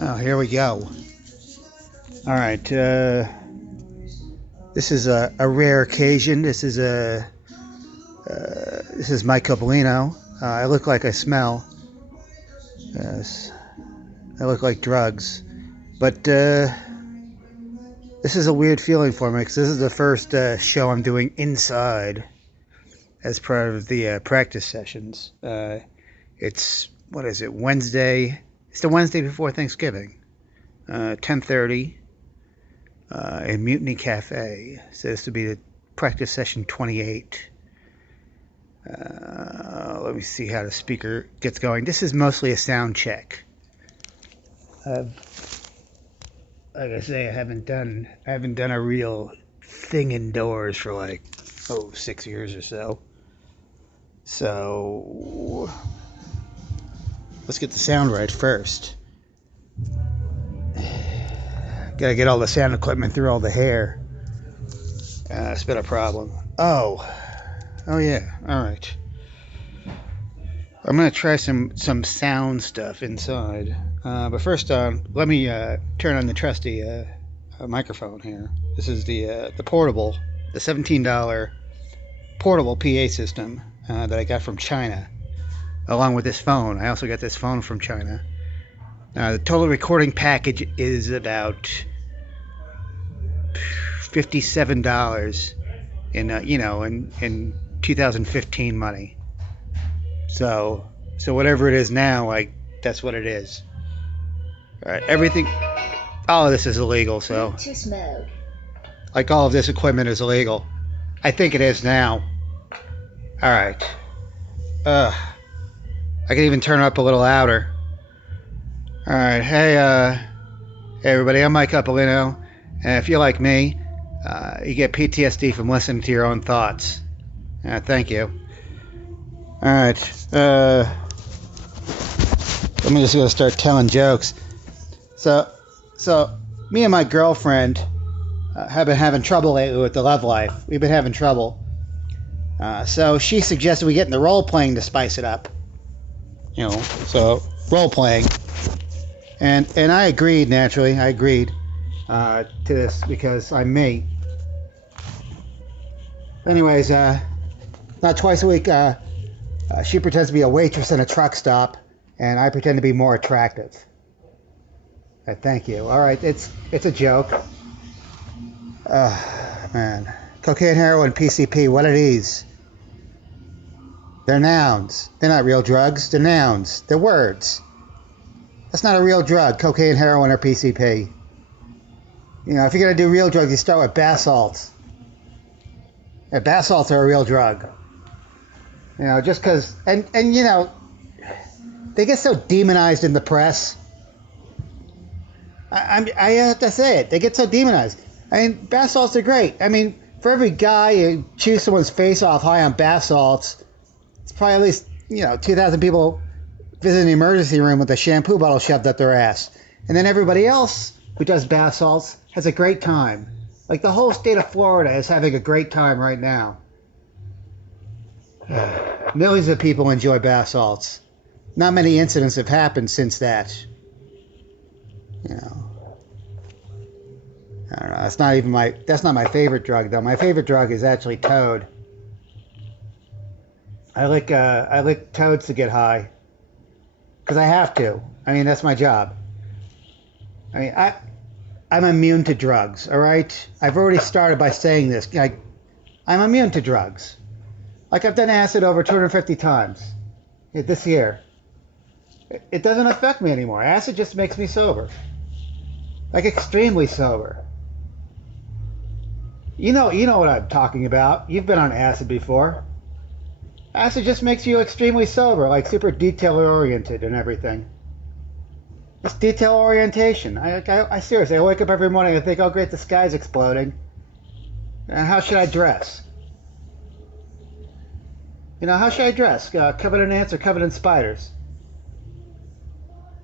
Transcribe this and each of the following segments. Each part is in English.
Oh, here we go. All right. This is a rare occasion. This is Mike Coppolino. I look like I smell. Yes, I look like drugs. But this is a weird feeling for me because this is the first show I'm doing inside as part of the practice sessions. It's, what is it, Wednesday? It's the Wednesday before Thanksgiving. 10:30 in Mutiny Café. So this to be the practice session 28. Let me see how the speaker gets going. This is mostly a sound check. Like I say, I haven't done a real thing indoors for like 6 years or so. So let's get the sound right first. Gotta get all the sound equipment through all the hair. It's been a problem. Oh yeah. All right. I'm gonna try some sound stuff inside. But first, let me turn on the trusty microphone here. This is the portable, the $17 portable PA system that I got from China, along with this phone. I also got this phone from China. The total recording package is about $57 in 2015 money. So whatever it is now, that's what it is. All right, everything, all of this is illegal. So like all of this equipment is illegal. I think it is now. All right. I can even turn it up a little louder. All right, hey everybody, I'm Mike Coppolino, and if you're like me, you get PTSD from listening to your own thoughts. Thank you. All right, let me just go start telling jokes. So me and my girlfriend have been having trouble lately with the love life. We've been having trouble. So she suggested we get into role playing to spice it up. So role playing. And I agreed, naturally. I agreed to this because I'm me. Anyways, not twice a week, she pretends to be a waitress in a truck stop, and I pretend to be more attractive. Thank you. All right, it's a joke. Man. Cocaine, heroin, PCP, what are these? They're nouns. They're not real drugs. They're nouns. They're words. That's not a real drug, cocaine, heroin, or PCP. If you're going to do real drugs, you start with bath salts. Bath salts are a real drug. Just because... And they get so demonized in the press. I have to say it. They get so demonized. Bath salts are great. For every guy who chews someone's face off high on bath salts, it's probably at least, 2,000 people visiting the emergency room with a shampoo bottle shoved up their ass. And then everybody else who does bath salts has a great time. Like the whole state of Florida is having a great time right now. Millions of people enjoy bath salts. Not many incidents have happened since that. I don't know. That's not my favorite drug though. My favorite drug is actually toad. I lick toads to get high. Because I have to. That's my job. I'm immune to drugs, all right? I've already started by saying this. I'm immune to drugs. I've done acid over 250 times this year. It doesn't affect me anymore. Acid just makes me sober. Extremely sober. You know what I'm talking about. You've been on acid before. Acid just makes you extremely sober, super detail-oriented and everything. It's detail orientation. I seriously, I wake up every morning and think, oh great, the sky's exploding. How should I dress? How should I dress? Covered in ants or covered in spiders?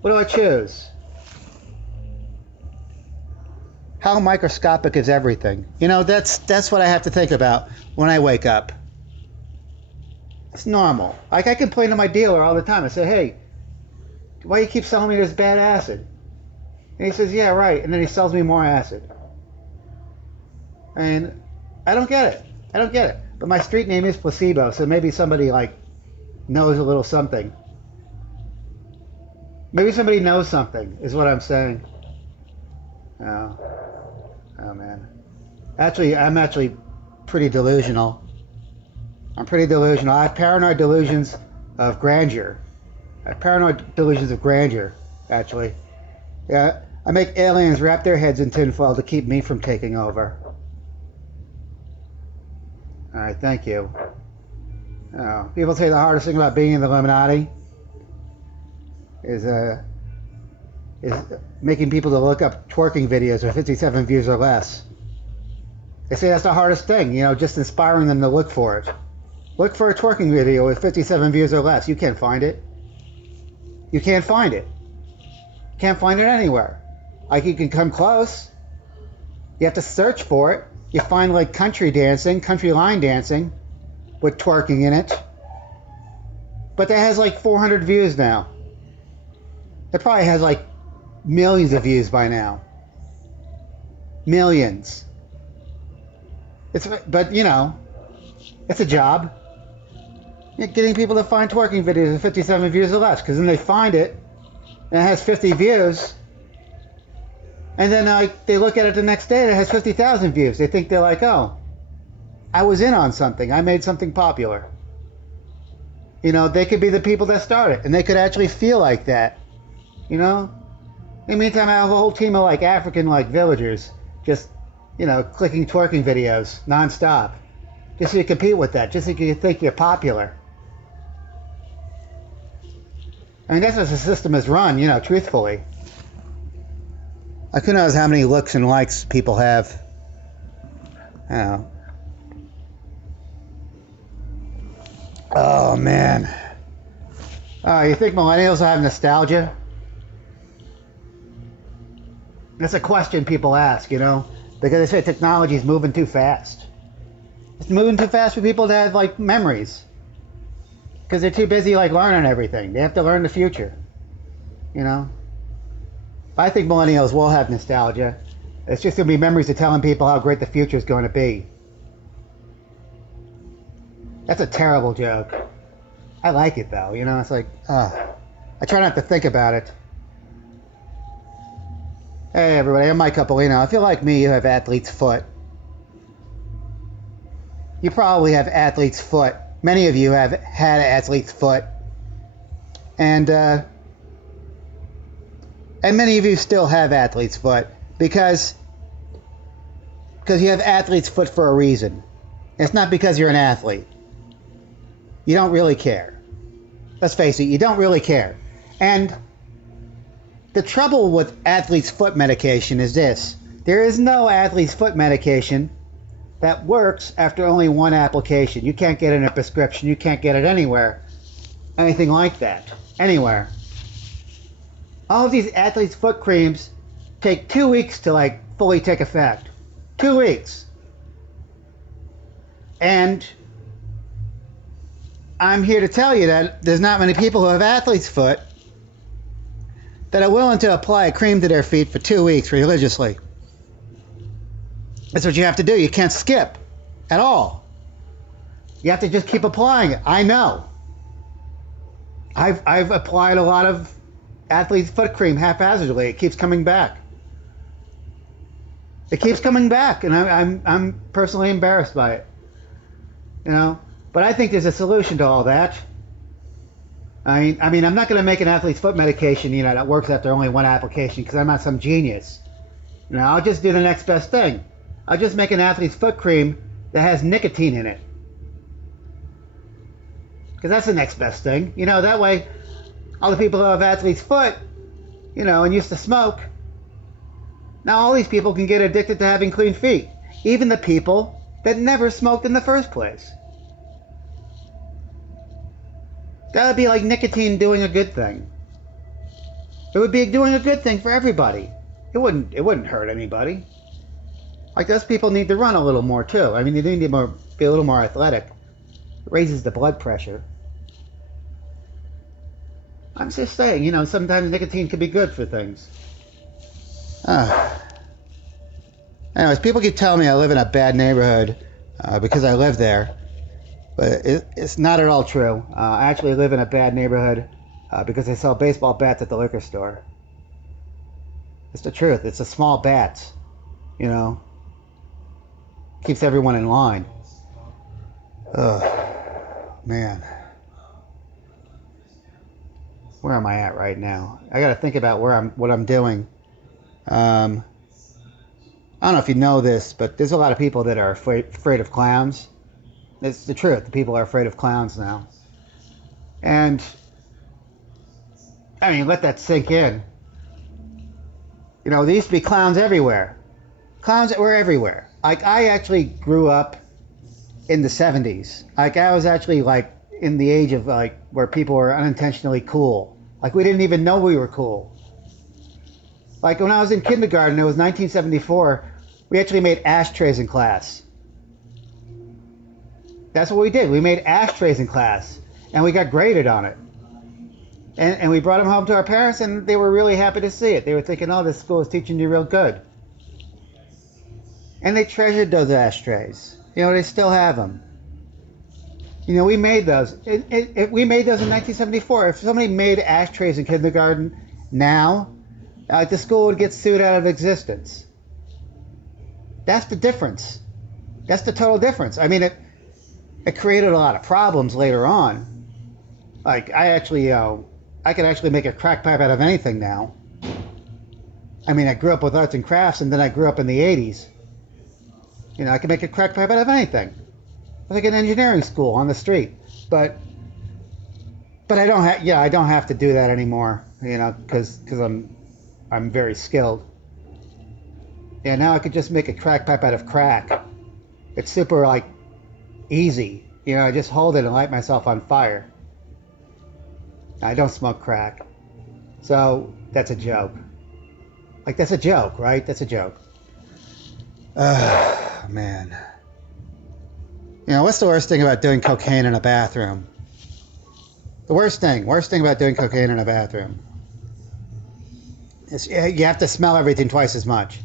What do I choose? How microscopic is everything? That's what I have to think about when I wake up. It's normal. I complain to my dealer all the time. I say, hey, why do you keep selling me this bad acid? And he says, yeah, right. And then he sells me more acid. And I don't get it. I don't get it. But my street name is Placebo, so maybe somebody like knows a little something. Maybe somebody knows something, is what I'm saying. Oh, oh man. Actually, I'm actually pretty delusional. I'm pretty delusional. I have paranoid delusions of grandeur. I have paranoid delusions of grandeur, actually. Yeah, I make aliens wrap their heads in tinfoil to keep me from taking over. All right, thank you. Oh, people say the hardest thing about being in the Illuminati is making people to look up twerking videos with 57 views or less. They say that's the hardest thing, you know, just inspiring them to look for it. Look for a twerking video with 57 views or less. You can't find it. You can't find it. You can't find it anywhere. Like, you can come close. You have to search for it. You find like country dancing, country line dancing with twerking in it. But that has like 400 views now. It probably has like millions of views by now. Millions. But you know, it's a job. Getting people to find twerking videos with 57 views or less, because then they find it and it has 50 views, and then they look at it the next day and it has 50,000 views. They think they're like, oh, I was in on something. I made something popular. You know, they could be the people that started, and they could actually feel like that. You know? In the meantime, I have a whole team of like African like villagers just, you know, clicking twerking videos nonstop, just so you compete with that, just so you think you're popular. I mean, that's how the system is run, you know, truthfully. Who knows how many looks and likes people have. I don't know. Oh, man. You think millennials have nostalgia? That's a question people ask, you know, because they say technology is moving too fast. It's moving too fast for people to have, like, memories. Because they're too busy, like, learning everything. They have to learn the future, you know? I think millennials will have nostalgia. It's just going to be memories of telling people how great the future is going to be. That's a terrible joke. I like it, though, you know? It's like, I try not to think about it. Hey, everybody, I'm Mike Coppolino. If you're like me, you have athlete's foot. You probably have athlete's foot. Many of you have had athlete's foot. And many of you still have athlete's foot because you have athlete's foot for a reason. It's not because you're an athlete. You don't really care. Let's face it, you don't really care. And the trouble with athlete's foot medication is this. There is no athlete's foot medication that works after only one application. You can't get it in a prescription. You can't get it anywhere. Anything like that. Anywhere. All of these athlete's foot creams take 2 weeks to like fully take effect. 2 weeks. And I'm here to tell you that there's not many people who have athlete's foot that are willing to apply a cream to their feet for 2 weeks religiously. That's what you have to do. You can't skip at all. You have to just keep applying it. I know. I've applied a lot of athlete's foot cream haphazardly. It keeps coming back. It keeps coming back, and I'm personally embarrassed by it. You know, but I think there's a solution to all that. I mean, I'm not going to make an athlete's foot medication, you know, that works after only one application, because I'm not some genius. You know, I'll just do the next best thing. I'll just make an athlete's foot cream that has nicotine in it. Because that's the next best thing. You know, that way, all the people who have athlete's foot, you know, and used to smoke, now all these people can get addicted to having clean feet. Even the people that never smoked in the first place. That would be like nicotine doing a good thing. It would be doing a good thing for everybody. It wouldn't hurt anybody. Like, those people need to run a little more too. I mean, they need to be a little more athletic. It raises the blood pressure. I'm just saying, you know, sometimes nicotine can be good for things. Anyways, people keep telling me I live in a bad neighborhood because I live there. But it's not at all true. I actually live in a bad neighborhood because I sell baseball bats at the liquor store. It's the truth. It's the small bats, you know. Keeps everyone in line. Ugh, man. Where am I at right now? I got to think about what I'm doing. I don't know if you know this, but there's a lot of people that are afraid of clowns. It's the truth. The people are afraid of clowns now. And, I mean, let that sink in. You know, there used to be clowns everywhere. Clowns were everywhere. Like, I actually grew up in the 70s. Like, I was actually, like, in the age of, like, where people were unintentionally cool. Like, we didn't even know we were cool. Like, when I was in kindergarten, it was 1974, we actually made ashtrays in class. That's what we did. We made ashtrays in class, and we got graded on it. And we brought them home to our parents, and they were really happy to see it. They were thinking, oh, this school is teaching you real good. And they treasured those ashtrays. You know, they still have them. You know, we made those. We made those in 1974. If somebody made ashtrays in kindergarten now, the school would get sued out of existence. That's the difference. That's the total difference. I mean, it created a lot of problems later on. Like, I could actually make a crack pipe out of anything now. I mean, I grew up with arts and crafts, and then I grew up in the 80s. You know, I can make a crack pipe out of anything. It's like an engineering school on the street. But I don't have to do that anymore, you know, because I'm very skilled. Yeah, now I could just make a crack pipe out of crack. It's super, like, easy. You know, I just hold it and light myself on fire. I don't smoke crack. So, that's a joke. Like, that's a joke, right? That's a joke. Man. You know, what's the worst thing about doing cocaine in a bathroom? The worst thing about doing cocaine in a bathroom is you have to smell everything twice as much.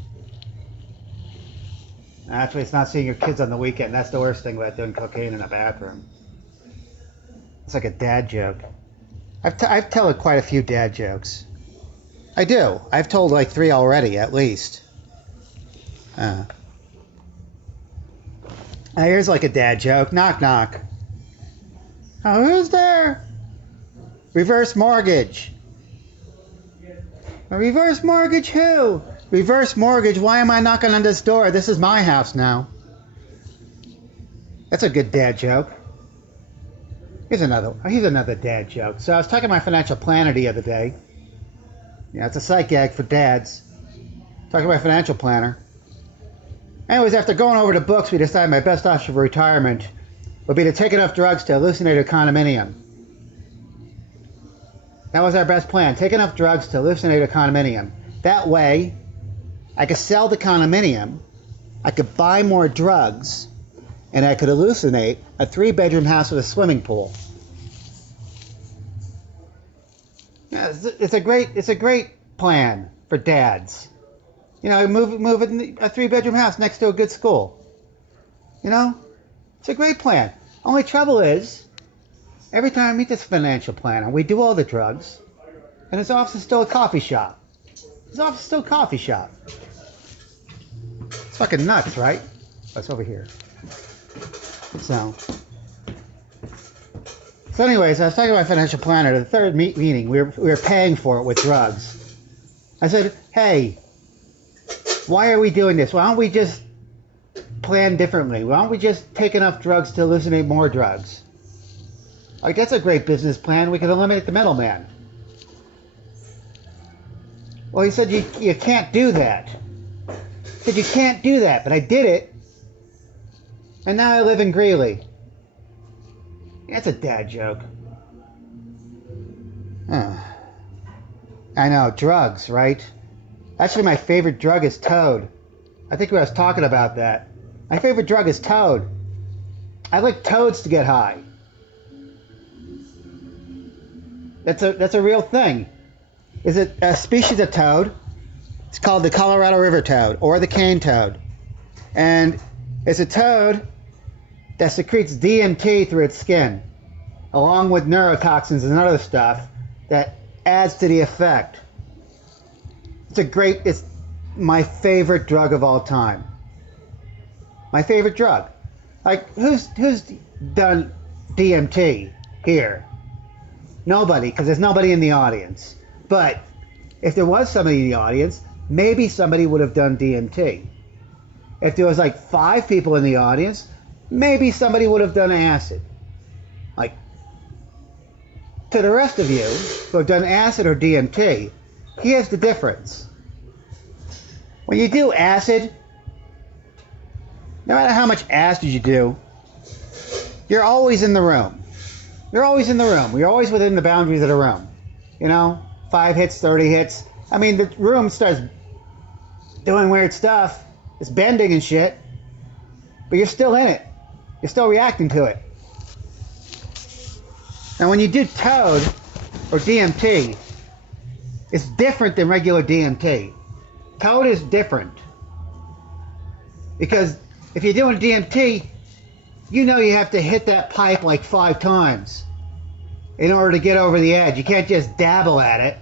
Actually, it's not seeing your kids on the weekend. That's the worst thing about doing cocaine in a bathroom. It's like a dad joke. I've told quite a few dad jokes. I do. I've told like 3 already, at least. Here's like a dad joke. Knock, knock. Oh, who's there? Reverse mortgage. A reverse mortgage who? Reverse mortgage, why am I knocking on this door? This is my house now. That's a good dad joke. Here's another dad joke. So I was talking to my financial planner the other day. Yeah, it's a sight gag for dads. Talking to my financial planner. Anyways, after going over the books, we decided my best option for retirement would be to take enough drugs to hallucinate a condominium. That was our best plan. Take enough drugs to hallucinate a condominium. That way, I could sell the condominium, I could buy more drugs, and I could hallucinate a 3-bedroom house with a swimming pool. Yeah, it's a great plan for dads. You know, move a 3-bedroom house next to a good school. You know, it's a great plan. Only trouble is, every time I meet this financial planner, we do all the drugs, and his office is still a coffee shop. His office is still a coffee shop. It's fucking nuts, right? Oh, it's over here. So anyways, I was talking to my financial planner. The third meeting, we were paying for it with drugs. I said, hey, why are we doing this? Why don't we just plan differently? Why don't we just take enough drugs to hallucinate more drugs? Like, that's a great business plan. We could eliminate the middleman. Well, he said, you can't do that. He said, you can't do that, but I did it. And now I live in Greeley. That's a dad joke. I know, drugs, right? Actually, my favorite drug is Toad. I think I was talking about that. My favorite drug is Toad. I like toads to get high. That's a real thing. Is it a species of toad? It's called the Colorado River toad or the cane toad. And it's a toad that secretes DMT through its skin, along with neurotoxins and other stuff that adds to the effect. It's my favorite drug of all time. My favorite drug. Like, who's done DMT here? Nobody, because there's nobody in the audience. But if there was somebody in the audience, maybe somebody would have done DMT. If there was like 5 people in the audience, maybe somebody would have done acid. Like, to the rest of you who have done acid or DMT, here's the difference. When you do acid, no matter how much acid you do, you're always in the room. You're always in the room. You're always within the boundaries of the room. You know, 5 hits, 30 hits. I mean, the room starts doing weird stuff. It's bending and shit. But you're still in it. You're still reacting to it. And when you do toad or DMT, it's different than regular DMT. Toad is different. Because if you're doing DMT, you know you have to hit that pipe like 5 times in order to get over the edge. You can't just dabble at it.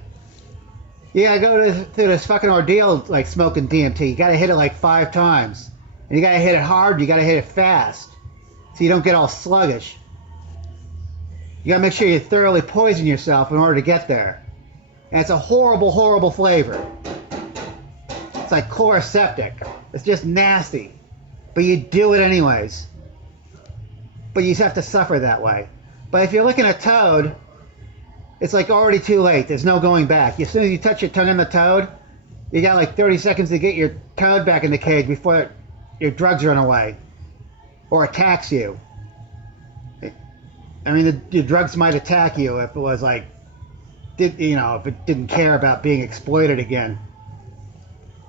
You gotta go through this fucking ordeal like smoking DMT. You gotta hit it like 5 times. And you gotta hit it hard, you gotta hit it fast. So you don't get all sluggish. You gotta make sure you thoroughly poison yourself in order to get there. And it's a horrible, horrible flavor. It's like chloroseptic. It's just nasty. But you do it anyways. But you just have to suffer that way. But if you're looking at toad, it's like already too late. There's no going back. As soon as you touch your tongue on the toad, you got like 30 seconds to get your toad back in the cage before your drugs run away or attacks you. I mean, your drugs might attack you if it was like, if it didn't care about being exploited again.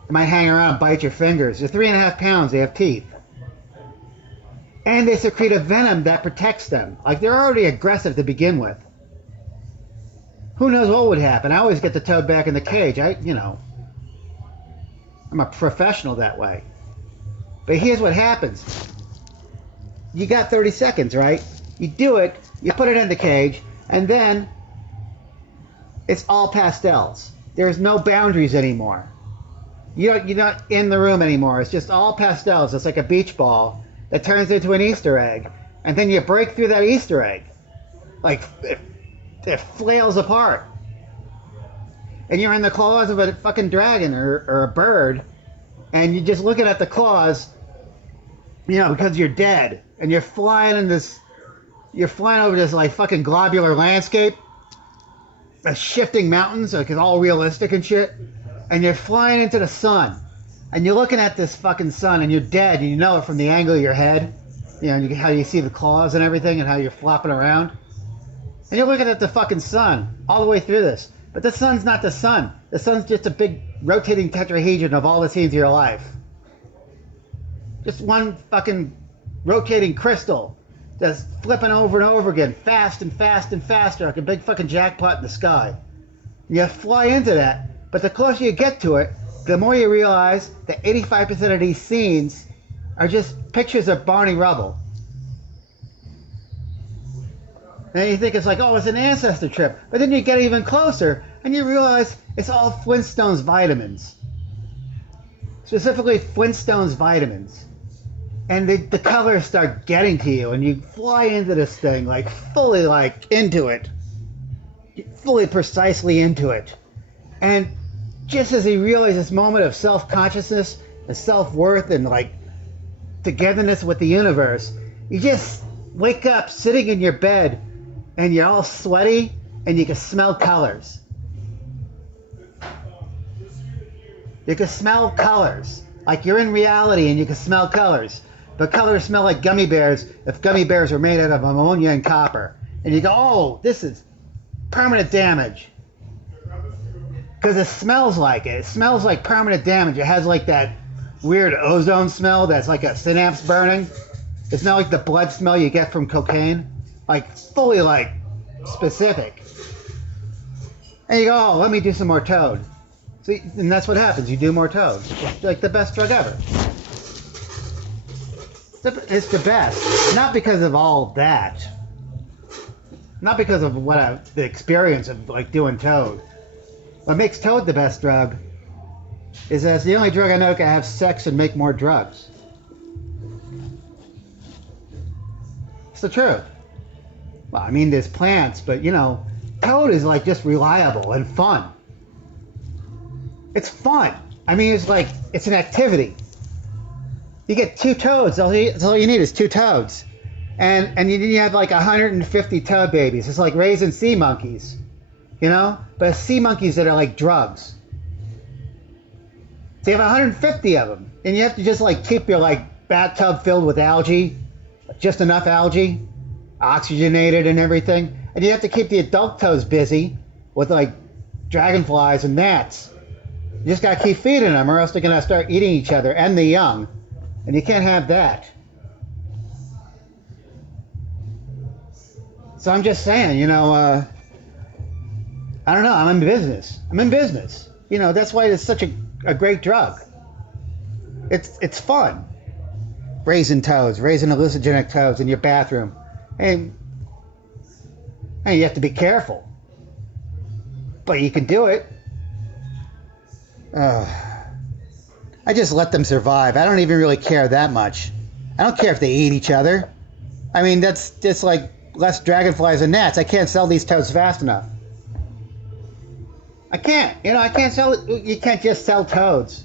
It might hang around and bite your fingers. They're 3.5 pounds. They have teeth. And they secrete a venom that protects them. Like, they're already aggressive to begin with. Who knows what would happen? I always get the toad back in the cage. I'm a professional that way. But here's what happens. You got 30 seconds, right? You do it, you put it in the cage, and then it's all pastels. There's no boundaries anymore. You're not in the room anymore. It's just all pastels. It's like a beach ball that turns into an Easter egg. And then you break through that Easter egg. Like, it flails apart. And you're in the claws of a fucking dragon or a bird. And you're just looking at the claws, because you're dead. And you're flying over this like fucking globular landscape. Shifting mountains, like it's all realistic and shit. And you're flying into the sun. And you're looking at this fucking sun and you're dead. And you know it from the angle of your head. How you see the claws and everything and how you're flopping around. And you're looking at the fucking sun all the way through this. But the sun's not the sun. The sun's just a big rotating tetrahedron of all the scenes of your life. Just one fucking rotating crystal that's flipping over and over again, fast and fast and faster, like a big fucking jackpot in the sky. You fly into that, but the closer you get to it, the more you realize that 85% of these scenes are just pictures of Barney Rubble. And you think it's like, oh, it's an ancestor trip. But then you get even closer, and you realize it's all Flintstones vitamins. Specifically, Flintstones vitamins. And the colors start getting to you, and you fly into this thing, like, fully, like, into it. Fully, precisely into it. And just as you realize this moment of self-consciousness and self-worth and, like, togetherness with the universe, you just wake up sitting in your bed, and you're all sweaty, and you can smell colors. You can smell colors. Like you're in reality, and you can smell colors. But colors smell like gummy bears if gummy bears were made out of ammonia and copper. And you go, oh, this is permanent damage. Because it smells like it. It smells like permanent damage. It has like that weird ozone smell that's like a synapse burning. It's not like the blood smell you get from cocaine. Like fully like specific. And you go, oh, let me do some more toad. So, and that's what happens. You do more toads. It's like the best drug ever. It's the best. Not because of all that. Not because of the experience of like doing toad. What makes toad the best drug is that it's the only drug I know can have sex and make more drugs. It's the truth. Well, I mean, there's plants, but you know, toad is like just reliable and fun. It's fun. I mean, it's like, it's an activity. You get 2 toads, all you need is 2 toads. And you have like 150 toad babies. It's like raising sea monkeys, you know? But sea monkeys that are like drugs. So you have 150 of them. And you have to just like keep your like bathtub filled with algae, just enough algae, oxygenated and everything. And you have to keep the adult toads busy with like dragonflies and gnats. You just gotta keep feeding them or else they're gonna start eating each other and the young. And you can't have that. So I'm just saying, you know, I don't know, I'm in business. I'm in business. You know, that's why it's such a great drug. It's fun. Raising toads, raising hallucinogenic toads in your bathroom. And you have to be careful. But you can do it. I just let them survive. I don't even really care that much. I don't care if they eat each other. I mean, that's just like less dragonflies and gnats. I can't sell these toads fast enough. I can't. You know, I can't sell. You can't just sell toads.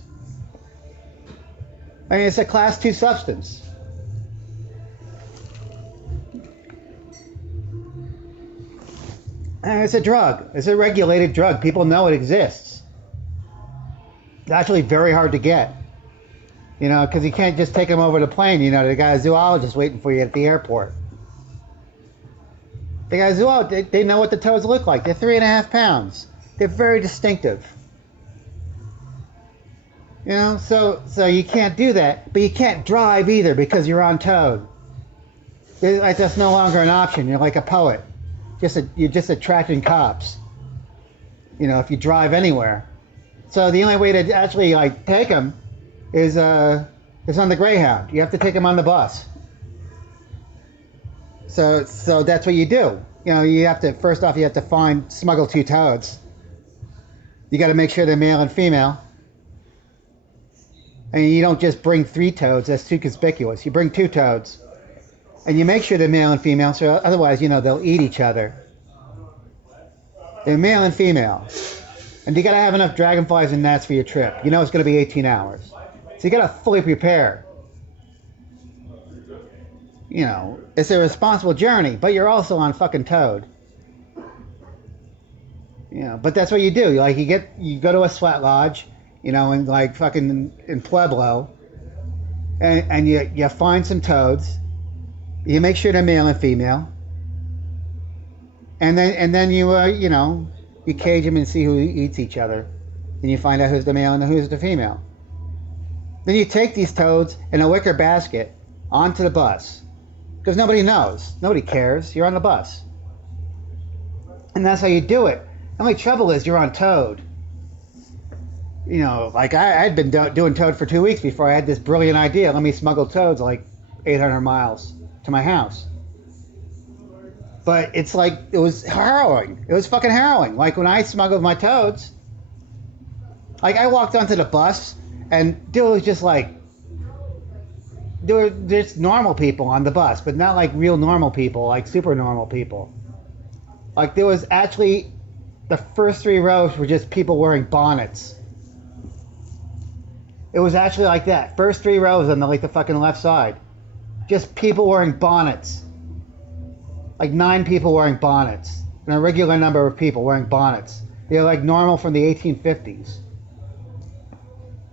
I mean, it's a class 2 substance. And it's a drug. It's a regulated drug. People know it exists. It's actually very hard to get. You know, because you can't just take them over the plane. You know, they got a zoologist waiting for you at the airport. They got a zoologist. They know what the toads look like. They're 3.5 pounds. They're very distinctive. You know, so you can't do that. But you can't drive either because you're on toad. Like, that's no longer an option. You're like a poet. You're just attracting cops. You know, if you drive anywhere. So the only way to actually like take them is on the Greyhound. You have to take them on the bus. So that's what you do. You know, you have to first off you have to smuggle 2 toads. You got to make sure they're male and female. And you don't just bring 3 toads. That's too conspicuous. You bring 2 toads, and you make sure they're male and female. So otherwise, you know, they'll eat each other. They're male and female. And you gotta have enough dragonflies and gnats for your trip. You know it's gonna be 18 hours. So you gotta fully prepare. You know, it's a responsible journey, but you're also on fucking toad. You know, but that's what you do. You go to a sweat lodge, you know, in like fucking in Pueblo, and you find some toads. You make sure they're male and female. And then you know, you cage them and see who eats each other. And you find out who's the male and who's the female. Then you take these toads in a wicker basket onto the bus. Because nobody knows. Nobody cares. You're on the bus. And that's how you do it. The only trouble is you're on toad. You know, like I'd been doing toad for 2 weeks before I had this brilliant idea. Let me smuggle toads like 800 miles to my house. But it's like, it was harrowing. It was fucking harrowing. Like when I smuggled my toads, like I walked onto the bus and dude was just like, there's normal people on the bus, but not like real normal people, like super normal people. Like there was actually, the first 3 rows were just people wearing bonnets. It was actually like that. First 3 rows on the fucking left side. Just people wearing bonnets. Like 9 people wearing bonnets. And a regular number of people wearing bonnets. They're like normal from the 1850s.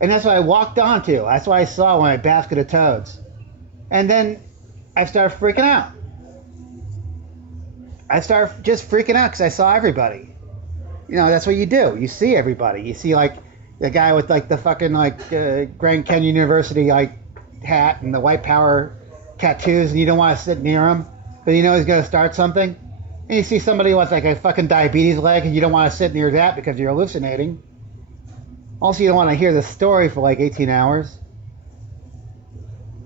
And that's what I walked onto. That's what I saw when I basketed toads. And then I started freaking out. I started just freaking out because I saw everybody. You know, that's what you do. You see everybody. You see like the guy with like the fucking like Grand Canyon University like hat and the white power tattoos, and you don't want to sit near him. But you know he's going to start something. And you see somebody with like a fucking diabetes leg and you don't want to sit near that because you're hallucinating. Also, you don't want to hear the story for like 18 hours.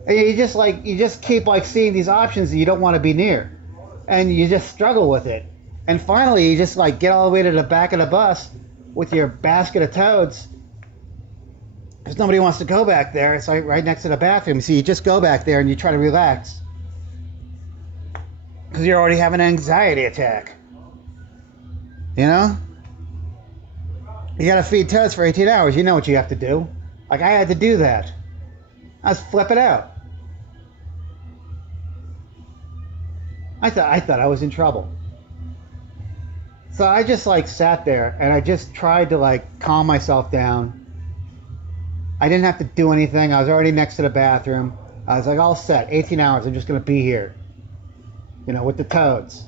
And you just keep like seeing these options that you don't want to be near. And you just struggle with it. And finally, you just like get all the way to the back of the bus with your basket of toads. Because nobody wants to go back there. It's like right next to the bathroom. So you just go back there and you try to relax. Because you're already having an anxiety attack. You know? You gotta feed toads for 18 hours. You know what you have to do. Like I had to do that. I was flipping out. I thought I was in trouble. So I just like sat there and I just tried to like calm myself down. I didn't have to do anything. I was already next to the bathroom. I was like all set. 18 hours. I'm just gonna be here. You know, with the toads.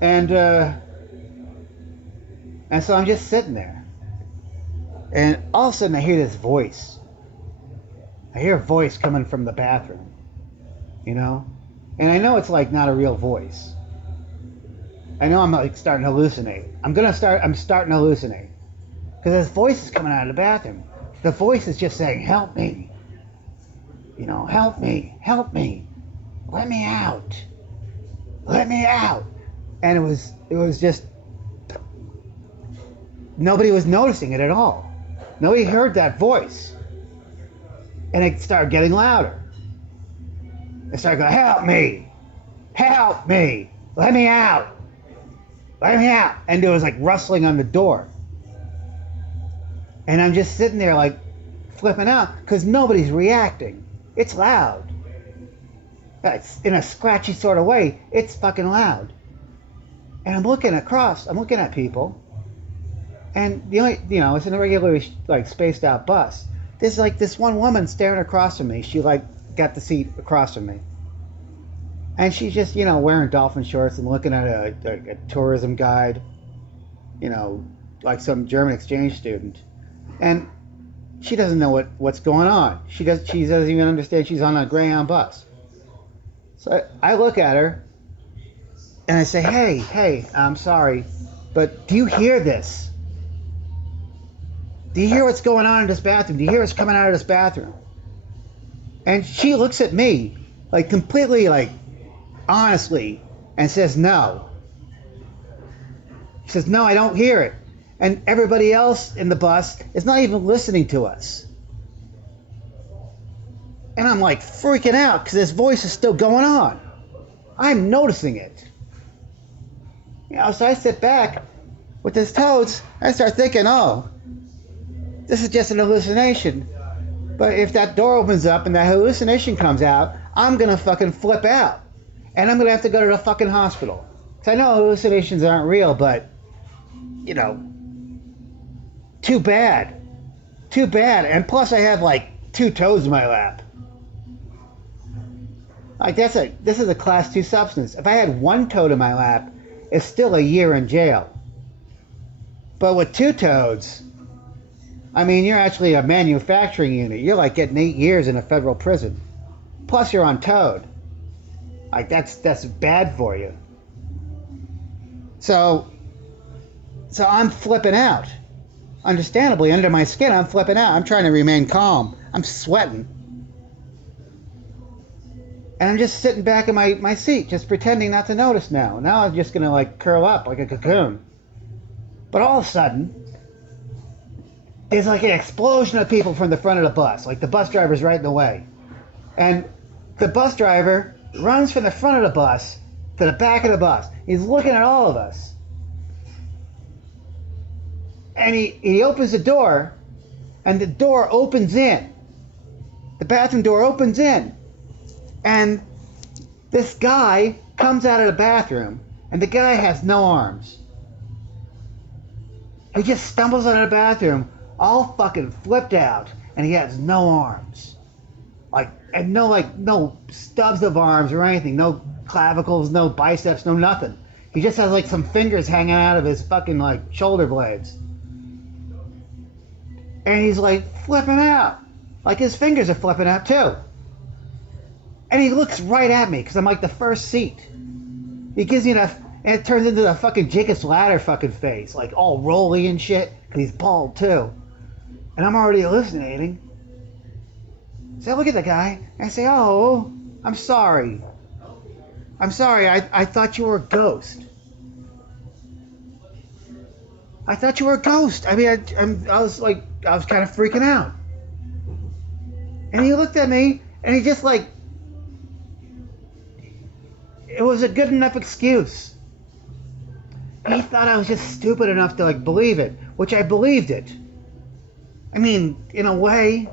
And so I'm just sitting there. And all of a sudden I hear this voice. I hear a voice coming from the bathroom. You know? And I know it's like not a real voice. I know I'm like starting to hallucinate. I'm starting to hallucinate. Because this voice is coming out of the bathroom. The voice is just saying, help me. You know, help me. Help me. Let me out. Let me out. And it was just, nobody was noticing it at all. Nobody heard that voice. And it started getting louder. It started going, help me. Help me. Let me out. Let me out. And there was like rustling on the door. And I'm just sitting there like flipping out because nobody's reacting. It's loud. It's in a scratchy sort of way. It's fucking loud. And I'm looking at people. And the only, you know, it's in a regularly like spaced out bus. There's like this one woman staring across from me. She like got the seat across from me. And she's just, you know, wearing dolphin shorts and looking at a tourism guide, you know, like some German exchange student. And she doesn't know what's going on. She doesn't even understand she's on a Greyhound bus. So I look at her and I say, hey, I'm sorry, but do you hear this? Do you hear what's going on in this bathroom? Do you hear what's coming out of this bathroom? And she looks at me like completely like honestly and says no. She says, no, I don't hear it. And everybody else in the bus is not even listening to us. And I'm like freaking out because this voice is still going on. I'm noticing it. You know, so I sit back with this toads. I start thinking, oh, this is just an hallucination. But if that door opens up and that hallucination comes out, I'm going to fucking flip out. And I'm going to have to go to the fucking hospital. Because I know hallucinations aren't real, but, you know, too bad. Too bad. And plus I have like 2 toads in my lap. Like this is a class 2 substance. If I had 1 toad in my lap, it's still a year in jail. But with 2 toads, I mean, you're actually a manufacturing unit. You're like getting 8 years in a federal prison. Plus you're on toad. Like that's bad for you. So I'm flipping out. Understandably, under my skin, I'm flipping out. I'm trying to remain calm. I'm sweating. And I'm just sitting back in my seat, just pretending not to notice now. Now I'm just going to like curl up like a cocoon. But all of a sudden, there's like an explosion of people from the front of the bus. Like the bus driver's right in the way. And the bus driver runs from the front of the bus to the back of the bus. He's looking at all of us. And he opens the door, and the door opens in. The bathroom door opens in. And this guy comes out of the bathroom, and the guy has no arms. He just stumbles out of the bathroom, all fucking flipped out, and he has no arms. And no stubs of arms or anything, no clavicles, no biceps, no nothing. He just has like some fingers hanging out of his fucking like shoulder blades. And he's like flipping out. Like his fingers are flipping out too. And he looks right at me because I'm like the first seat. He gives me And it turns into the fucking Jacob's Ladder fucking face, like all rolly and shit, because he's bald too. And I'm already hallucinating. So I look at the guy, and I say, oh, I'm sorry. I'm sorry, I thought you were a ghost. I thought you were a ghost. I mean, I was kind of freaking out. And he looked at me, and he just like, it was a good enough excuse. He thought I was just stupid enough to like believe it, which I believed it. I mean, in a way,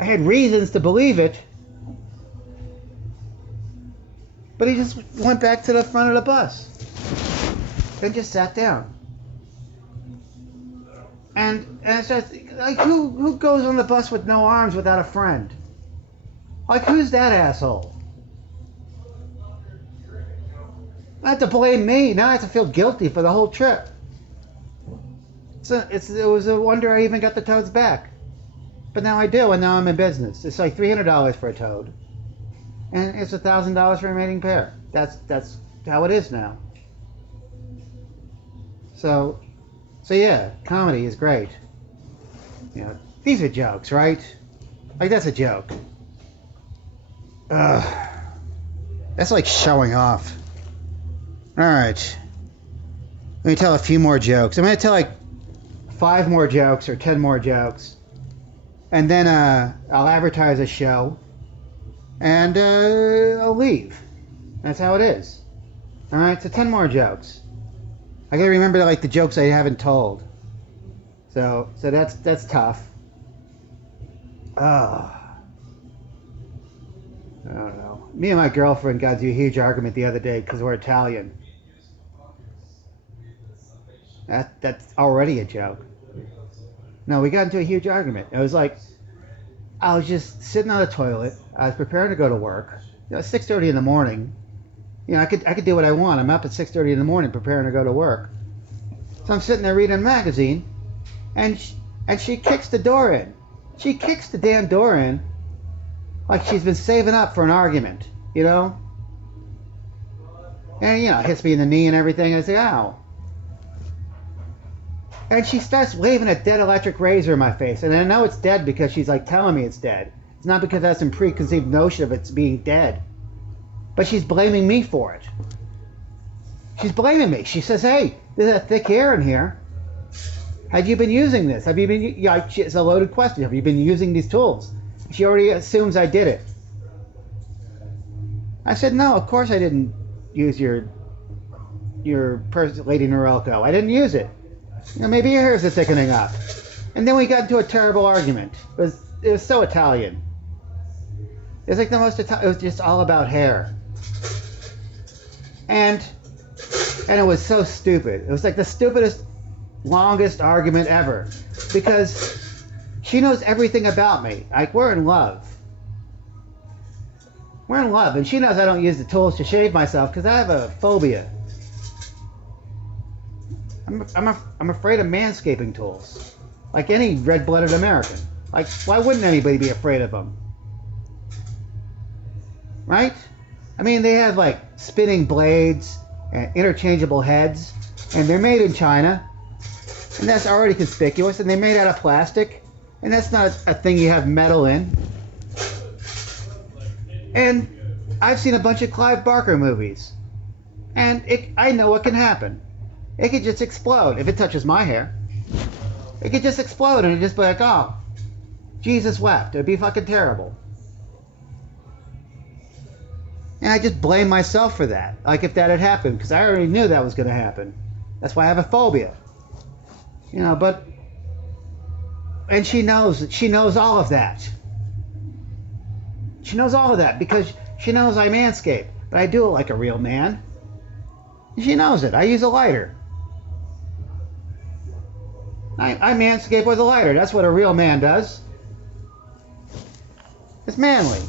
I had reasons to believe it. But he just went back to the front of the bus. Then just sat down. And it's just, like, who goes on the bus with no arms without a friend? Like, who's that asshole? I have to blame me. Now I have to feel guilty for the whole trip. So it was a wonder I even got the toads back. But now I do, and now I'm in business. It's like $300 for a toad. And it's $1,000 for a mating pair. That's how it is now. So yeah, comedy is great. You know, these are jokes, right? Like, that's a joke. That's like showing off. Alright. Let me tell a few more jokes. I'm going to tell like 5 more jokes or 10 more jokes. And then I'll advertise a show. And I'll leave. That's how it is. Alright, so 10 more jokes. I gotta remember like the jokes I haven't told. So that's tough. I don't know. Me and my girlfriend got into a huge argument the other day because we're Italian. That's already a joke. No, we got into a huge argument. It was like, I was just sitting on the toilet. I was preparing to go to work. You know, it's 6:30 in the morning. You know, I could do what I want. I'm up at 6:30 in the morning preparing to go to work. So I'm sitting there reading a magazine, and she kicks the door in. She kicks the damn door in like she's been saving up for an argument, you know? And, you know, hits me in the knee and everything. I say, ow. And she starts waving a dead electric razor in my face. And I know it's dead because she's like telling me it's dead. It's not because I have some preconceived notion of it being dead. But she's blaming me for it. She's blaming me. She says, hey, there's a thick hair in here. Have you been using this? Have you been, it's a loaded question. Have you been using these tools? She already assumes I did it. I said, no, of course I didn't use your Lady Norelco. I didn't use it. You know, maybe your hair's thickening up. And then we got into a terrible argument. It was so Italian. It was like the most Italian. It was just all about hair. And it was so stupid. It was like the stupidest, longest argument ever. Because she knows everything about me. Like, we're in love. We're in love. And she knows I don't use the tools to shave myself because I have a phobia. I'm afraid of manscaping tools. Like any red-blooded American. Like, why wouldn't anybody be afraid of them? Right? I mean, they have like spinning blades and interchangeable heads, and they're made in China, and that's already conspicuous, and they're made out of plastic, and that's not a thing you have metal in. And I've seen a bunch of Clive Barker movies, and I know what can happen. It could just explode if it touches my hair. It could just explode, and it'd just be like, oh, Jesus wept. It'd be fucking terrible. And I just blame myself for that. Like if that had happened, because I already knew that was going to happen. That's why I have a phobia. You know, but... And she knows all of that. She knows all of that because she knows I manscape. But I do it like a real man. And she knows it. I use a lighter. I manscape with a lighter. That's what a real man does. It's manly.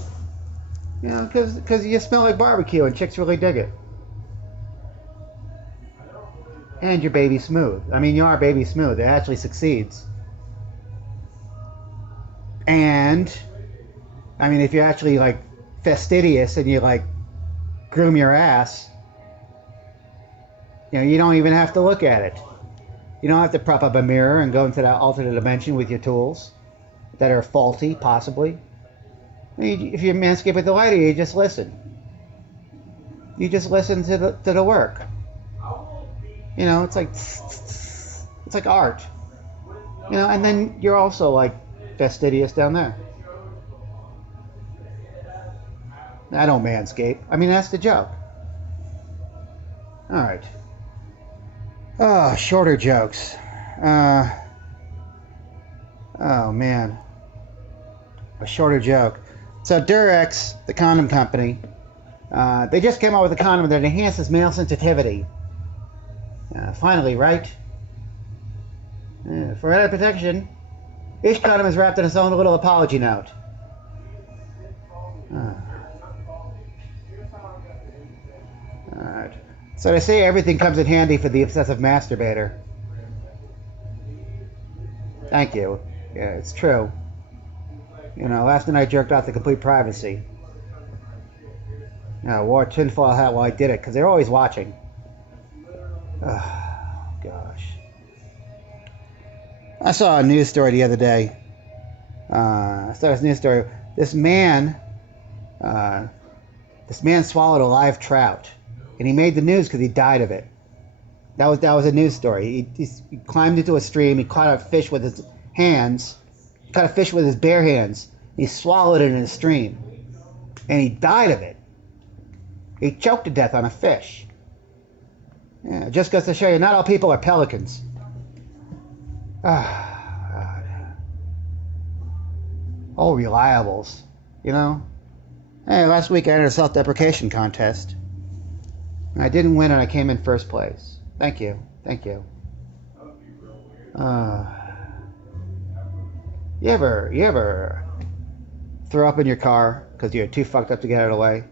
You know, because you smell like barbecue and chicks really dig it. And you're baby smooth. I mean, you are baby smooth. It actually succeeds. And, I mean, if you're actually, like, fastidious and you, like, groom your ass, You know, you don't even have to look at it. You don't have to prop up a mirror and go into that alternate dimension with your tools that are faulty, possibly. If you manscape with the lighter, you just listen. You just listen to the work. You know, it's like art. You know, and then you're also like fastidious down there. I don't manscape. I mean, that's the joke. All right. Oh, shorter jokes. Oh man, a shorter joke. So Durex, the condom company, they just came out with a condom that enhances male sensitivity. Finally, right? For added protection, each condom is wrapped in its own little apology note. Alright. So they say everything comes in handy for the obsessive masturbator. Thank you. Yeah, it's true. You know, last night I jerked off to complete privacy. I wore a tinfoil hat while I did it, because they're always watching. Oh, gosh. I saw a news story the other day. This man swallowed a live trout, and he made the news because he died of it. That was a news story. He climbed into a stream. He caught a fish with his hands. Caught a fish with his bare hands. He swallowed it in a stream, and he died of it. He choked to death on a fish. Yeah, just goes to show you, not all people are pelicans. Ah, God. All reliables, you know? Hey, last week I entered a self-deprecation contest. I didn't win and I came in first place. Thank you. Thank you. You ever throw up in your car because you're too fucked up to get out of the way?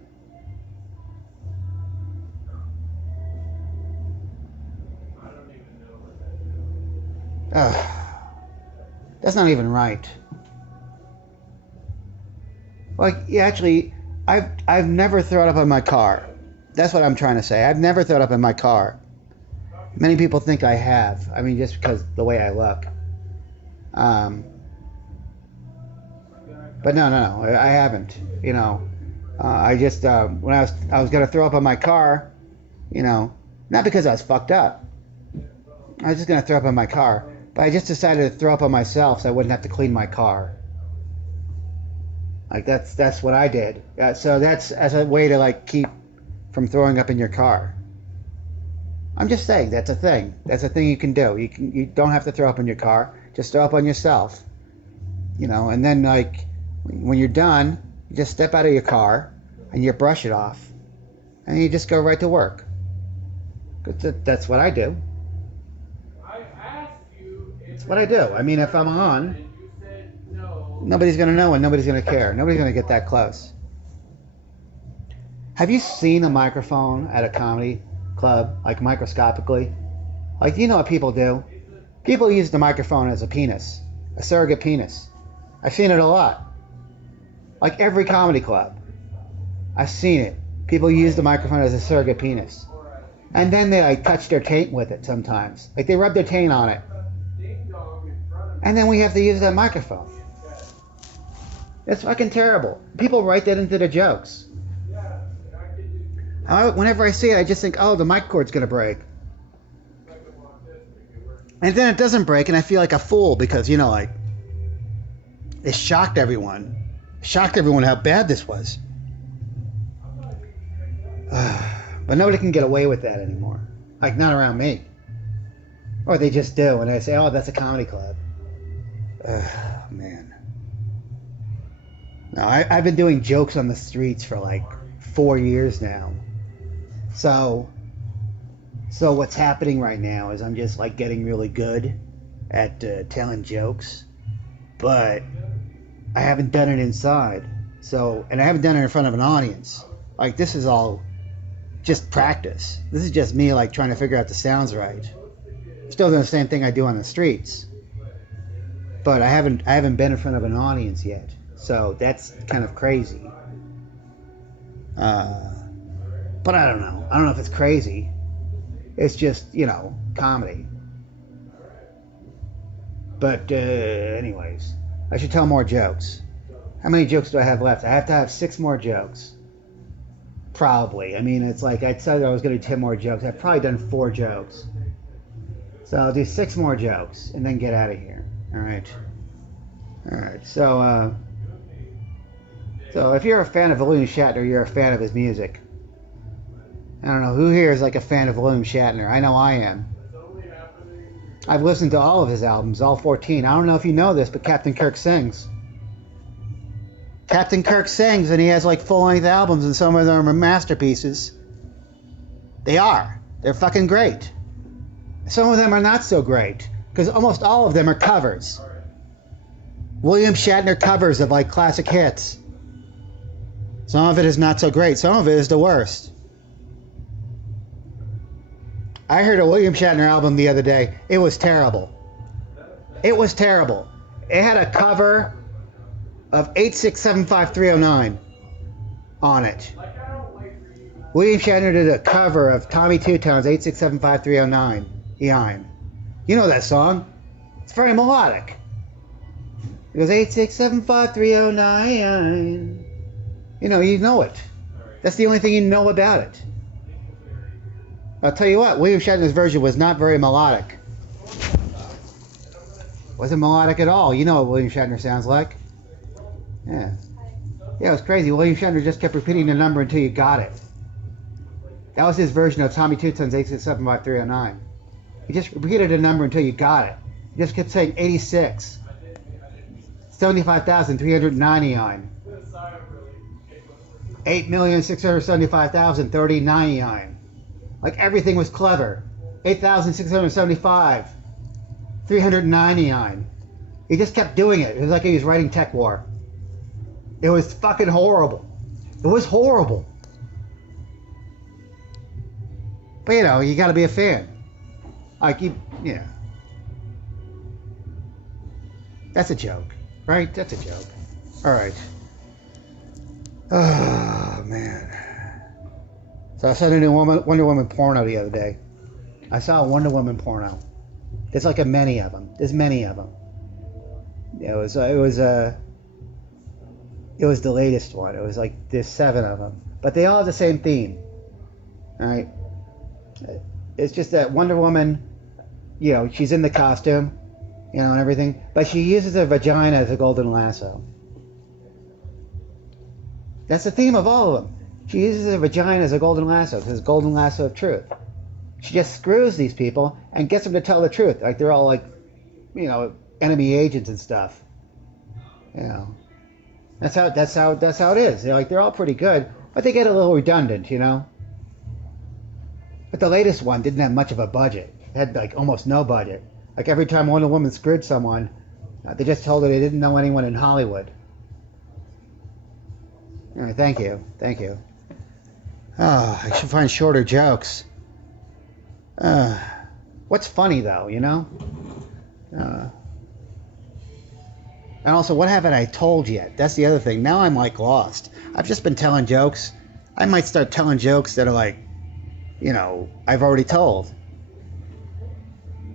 That's not even right. Like, yeah, actually, I've never thrown up in my car. That's what I'm trying to say. I've never thrown up in my car. Many people think I have. I mean, just because the way I look. But no, I haven't. You know, I just when I was gonna throw up on my car, you know, not because I was fucked up. I was just gonna throw up on my car, but I just decided to throw up on myself so I wouldn't have to clean my car. Like that's what I did. So that's as a way to like keep from throwing up in your car. I'm just saying that's a thing. That's a thing you can do. You don't have to throw up in your car. Just throw up on yourself. You know, and then like when you're done, you just step out of your car and you brush it off, and you just go right to work. That's what I do. That's what I do. I mean, if I'm on, nobody's gonna know and nobody's gonna care. Nobody's gonna get that close. Have you seen a microphone at a comedy club, like microscopically? Like, you know what people do? People use the microphone as a penis, a surrogate penis. I've seen it a lot. Like every comedy club, I've seen it. People use the microphone as a surrogate penis, and then they like touch their taint with it sometimes. Like they rub their taint on it, and then we have to use that microphone. It's fucking terrible. People write that into their jokes. Whenever I see it, I just think, oh, the mic cord's gonna break. And then it doesn't break, and I feel like a fool because, you know, like, it shocked everyone. Shocked everyone how bad this was. But nobody can get away with that anymore. Like, not around me. Or they just do, and they say, oh, that's a comedy club. Man. No, I've been doing jokes on the streets for like 4 years now. So what's happening right now is I'm just like getting really good at telling jokes, but I haven't done it inside. And I haven't done it in front of an audience. Like, this is all just practice. This is just me like trying to figure out the sounds right. Still doing the same thing I do on the streets, but I haven't been in front of an audience yet. So that's kind of crazy. But I don't know. I don't know if it's crazy. It's just, you know, comedy. But anyways, I should tell more jokes. How many jokes do I have left? I have to have 6 more jokes. Probably. I mean, it's like I said I was going to do 10 more jokes. I've probably done 4 jokes. So I'll do 6 more jokes and then get out of here. All right. All right. So if you're a fan of William Shatner, you're a fan of his music. I don't know who here is like a fan of William Shatner. I know I am. I've listened to all of his albums, all 14. I don't know if you know this, but Captain Kirk sings. Captain Kirk sings, and he has like full-length albums, and some of them are masterpieces. They are. They're fucking great. Some of them are not so great, because almost all of them are covers. William Shatner covers of like classic hits. Some of it is not so great. Some of it is the worst. I heard a William Shatner album the other day. It was terrible. It was terrible. It had a cover of 8675309 on it. William Shatner did a cover of Tommy Two Town's 8675309. Behind. You know that song. It's very melodic. It goes 8675309. You know it. That's the only thing you know about it. I'll tell you what, William Shatner's version was not very melodic. Wasn't melodic at all. You know what William Shatner sounds like. Yeah. Yeah, it was crazy. William Shatner just kept repeating the number until you got it. That was his version of Tommy Two Town's 8675309. He just repeated a number until you got it. He just kept saying 86. 75,399. 8,675,030.99. Like everything was clever. 8,675. 399. He just kept doing it. It was like he was writing Tech War. It was fucking horrible. It was horrible. But you know, you gotta be a fan. Like, yeah. That's a joke, right? That's a joke. Alright. Oh, man. So I saw a new Wonder Woman porno the other day. I saw a Wonder Woman porno. There's like many of them. There's many of them. Yeah, it was the latest one. It was like there's 7 of them, but they all have the same theme. All right. It's just that Wonder Woman, you know, she's in the costume, you know, and everything, but she uses her vagina as a golden lasso. That's the theme of all of them. She uses her vagina as a golden lasso. It's a golden lasso of truth. She just screws these people and gets them to tell the truth. Like they're all like, you know, enemy agents and stuff. You know, that's how it is. They're all pretty good, but they get a little redundant, you know. But the latest one didn't have much of a budget. It had like almost no budget. Like every time Wonder Woman screwed someone, they just told her they didn't know anyone in Hollywood. All right, thank you. Oh, I should find shorter jokes. What's funny though, you know? And also, what haven't I told yet? That's the other thing. Now I'm like lost. I've just been telling jokes. I might start telling jokes that are like, you know, I've already told.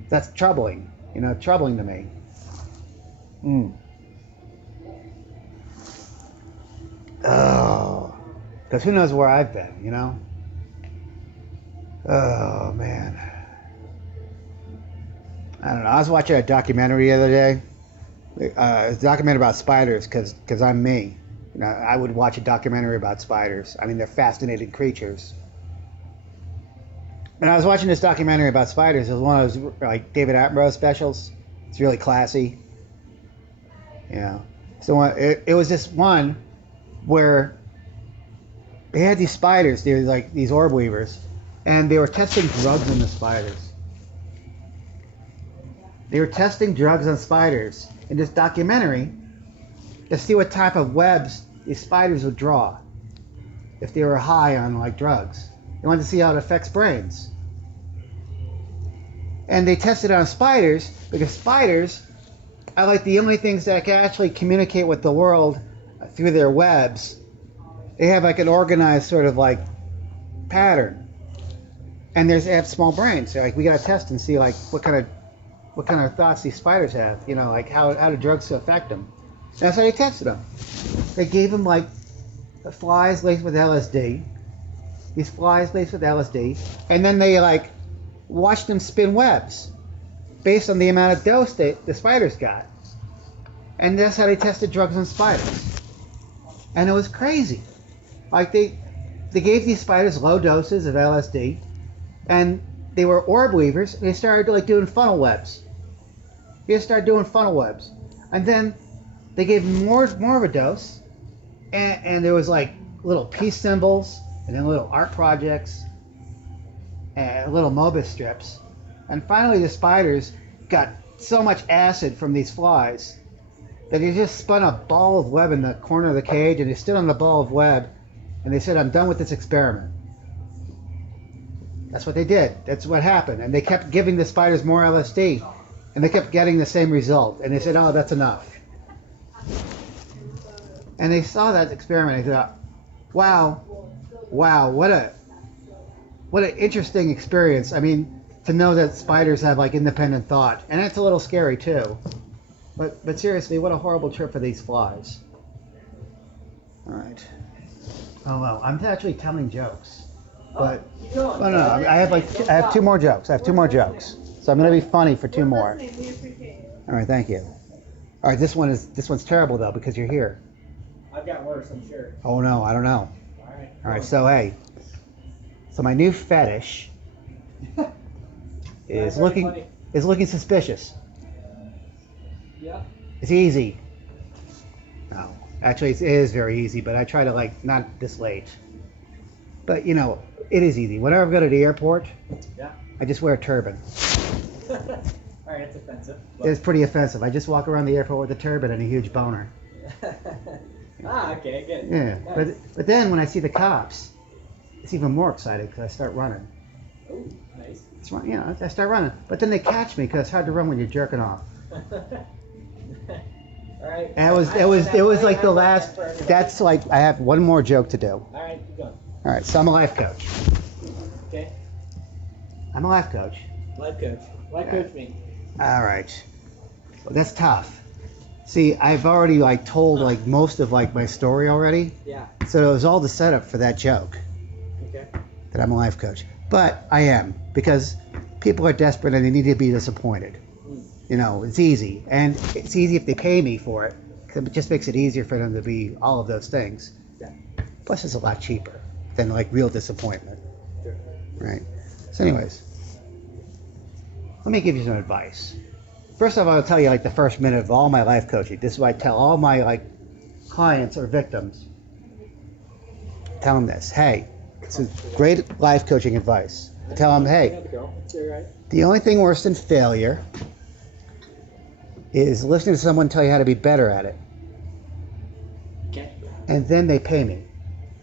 That's troubling. You know, troubling to me. Oh, because who knows where I've been, you know? Oh, man. I don't know. I was watching a documentary the other day. It was a documentary about spiders because I'm me. You know, I would watch a documentary about spiders. I mean, they're fascinating creatures. And I was watching this documentary about spiders. It was one of those like David Attenborough specials. It's really classy. You know. So it was this one where they had these spiders. They were like these orb weavers. And they were testing drugs on the spiders. They were testing drugs on spiders in this documentary to see what type of webs these spiders would draw if they were high on like drugs. They wanted to see how it affects brains. And they tested on spiders because spiders are like the only things that can actually communicate with the world through their webs. They have like an organized sort of like pattern. And they have small brains. So like we got to test and see like what kind of thoughts these spiders have. You know, like how do drugs affect them. And that's how they tested them. They gave them like flies laced with LSD. These flies laced with LSD, and then they like watched them spin webs based on the amount of dose the spiders got. And that's how they tested drugs on spiders. And it was crazy. Like they gave these spiders low doses of LSD, and they were orb weavers, and they started like doing funnel webs. They just started doing funnel webs. And then they gave more of a dose, and there was like little peace symbols, and then little art projects, and little Mobius strips. And finally the spiders got so much acid from these flies that they just spun a ball of web in the corner of the cage, and they stood on the ball of web, and they said, "I'm done with this experiment." That's what they did. That's what happened. And they kept giving the spiders more LSD, and they kept getting the same result. And they said, "Oh, that's enough." And they saw that experiment, and they thought, wow, what an interesting experience. I mean, to know that spiders have like independent thought, and it's a little scary too. But seriously, what a horrible trip for these flies. All right. Oh well, I'm actually telling jokes, but no, I have two more jokes. I have two more jokes, so I'm gonna be funny for two more. All right, thank you. All right, this one's terrible though because you're here. I've got worse, I'm sure. Oh no, I don't know. All right, so hey, so my new fetish is looking suspicious. Yeah. It's easy. No, actually it is very easy, but I try to like not this late. But you know, it is easy. Whenever I go to the airport, yeah, I just wear a turban. All right, it's offensive. But... It's pretty offensive. I just walk around the airport with a turban and a huge boner. Okay, good. Yeah, Nice. but then when I see the cops, it's even more exciting because I start running. Oh, nice. I start running. But then they catch me because it's hard to run when you're jerking off. All right. And it was like the last. That's like I have one more joke to do. All right, keep going. All right, so I'm a life coach. Okay. I'm a life coach. Life coach. Life coach me. All right. Well, that's tough. See, I've already like told like most of like my story already. Yeah. So it was all the setup for that joke. Okay. That I'm a life coach. But I am, because people are desperate and they need to be disappointed. You know, it's easy. And it's easy if they pay me for it. 'Cause it just makes it easier for them to be all of those things. Yeah. Plus it's a lot cheaper than like real disappointment. Sure. Right? So anyways, let me give you some advice. First of all, I'll tell you like the first minute of all my life coaching. This is what I tell all my like clients or victims. Tell them this. Hey, this is great life coaching advice. I tell them, hey, the only thing worse than failure is listening to someone tell you how to be better at it. Okay. And then they pay me.